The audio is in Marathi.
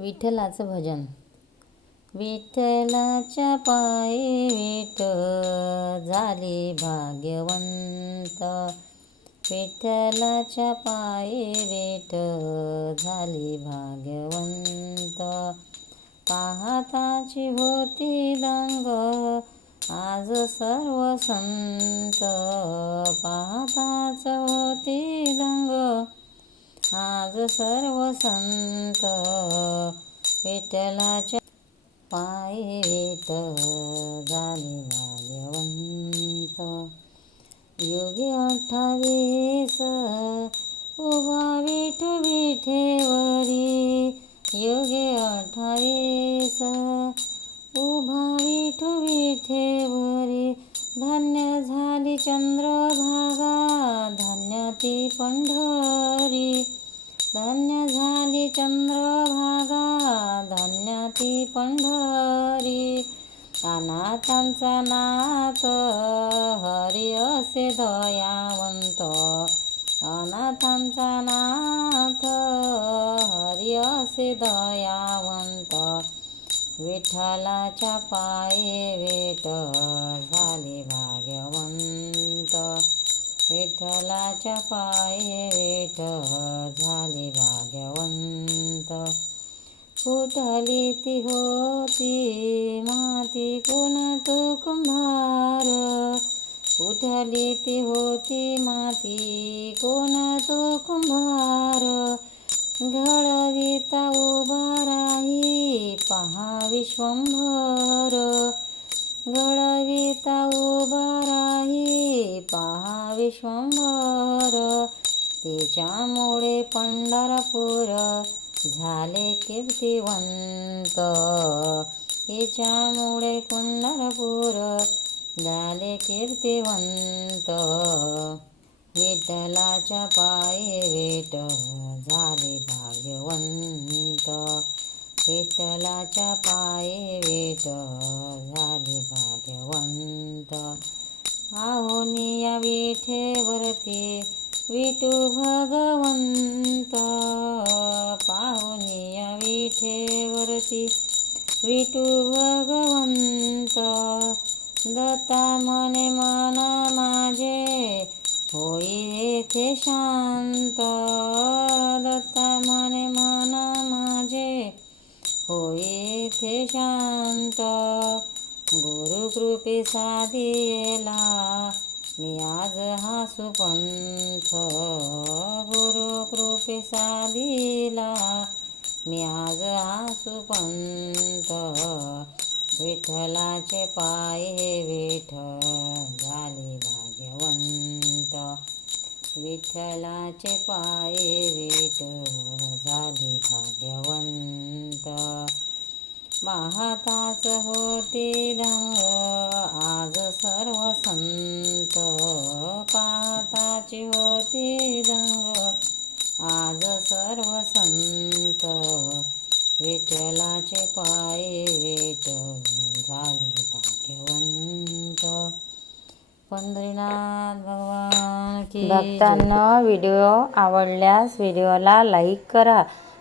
विठ्ठलाचं भजन. विठ्ठलाच्या पायी विठ झाले भाग्यवंत. विठ्ठलाच्या पायी विठ झाले भाग्यवंत. पाहताची होती दंग आज सर्व संत. पाहताच होती दंग आज सर्व संत विठ्ठलाच्या पायी विठ झाले भाग्यवंत योगी अठ्ठावीस उभा विठ विठेवरी. योगी अठ्ठावीस उभा विठ विठेवरी. धन्य झाली चंद्रभागा धन्य ती पंढरी. धन्य झाली चंद्रभागा धन्य ती पंढरी. अनाथांचा नाथ हरी असे दयावंत. अनाथांचा नाथ हरी असे दयावंत. विठ्ठलाच्या पाये वेट विठ्ठलाच्या पाये वेठ झाले भाग्यवंत. फुटली ती होती माती कोण तो कुंभार कुठली ती होती माती कोण तो कुंभार घडविता उभा राही पहा विश्वंभर. घडविता उभा राही पहा विश्वंभर. तिच्यामुळे पंढरपूर झाले कीर्तिवंत. हिच्यामुळे पंढरपूर झाले कीर्तिवंत. विठ्ठलाच्या पायी वेट झाले भाग्यवंत. विठ्ठलाच्या पायी वेट झाले आहोनी या विठेवरती विटू भगवंत. पाहुनी या विठेवरती विटू भगवंत. दत्ता मने मना माझे होई येथे शांत. दत्ता मने मना माझे होई येथे शांत. कृपे साधिला मी आज हा सुपंथ. गुरुकृपे साधिला मी आज हा सुपंथ. विठ्ठलाचे पाय विठ झाले भाग्यवंत. विठ्ठलाचे पाय विठ झाले भाग्यवंत. पाहताच होते दंग आज सर्व संत पाहताची होते दंग आज सर्व संत विठ्ठलाचे पाये विठ झाले भाग्यवंत. पंढरीनाथ भगवान की भक्तांना व्हिडिओ आवडल्यास व्हिडिओला लाईक करा.